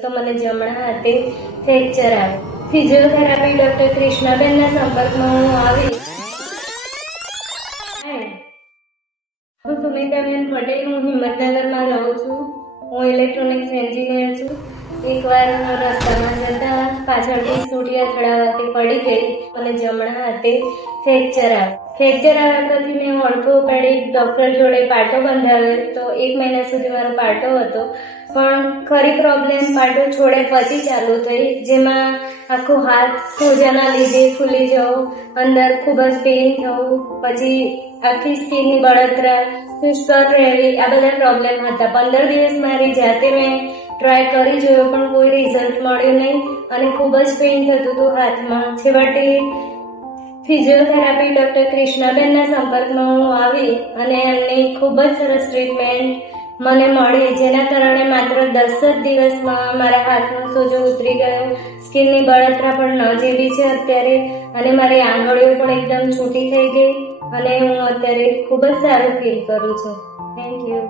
તો મને જમણા હાથે ફ્રેક્ચર આવ્યું. ફિઝિયોથેરાપી ડોક્ટર કૃષ્ણાબેનના સંપર્કમાં હું આવી. હું સુમિતાબેન પટેલ, હું હિંમતનગરમાં રહું છું. હું ઇલેક્ટ્રોનિક્સ એન્જિનિયર છું. એકવાર રસ્તામાં જતા પાછળથી સૂટિયા ચડાવવાથી પડી ગઈ અને જમણા હાથે ફ્રેક્ચર આવ્યું. ફ્રેક્ચર આવ્યા પછી મેં ઓર્થોપેડિક ડોક્ટર જોડે પાટો બંધાવ્યો. તો 1 મહિના સુધી મારો પાટો હતો, પણ ખરી પ્રોબ્લેમ પાટો છોડે પછી ચાલુ થઈ, જેમાં આખો હાથ સોજાના લીધે ફૂલી જવો, અંદર ખૂબ જ પેઇન થવું, પછી આખી સ્કિનની બળતરા, સ્ટર રહેવી, આ બધા પ્રોબ્લેમ હતા. 15 દિવસ મારી જાતે મેં ટ્રાય કરી જોયો પણ કોઈ રિઝલ્ટ મળ્યું નહીં અને ખૂબ જ પેઇન થતું હતું હાથમાં. છેવટે ફિઝિયોથેરાપી ડોક્ટર કૃષ્ણાબેનના સંપર્કમાં હું આવી અને એમની ખૂબ જ સરસ ટ્રીટમેન્ટ મને મળી, જેના કારણે માત્ર 10 જ દિવસમાં મારા હાથનો સોજો ઉતરી ગયો. સ્કિનની બળતરા પણ ન જેવી છે અત્યારે, અને મારી આંગળીઓ પણ એકદમ છૂટી થઈ ગઈ અને હું અત્યારે ખૂબ જ સારું ફીલ કરું છું. Thank you.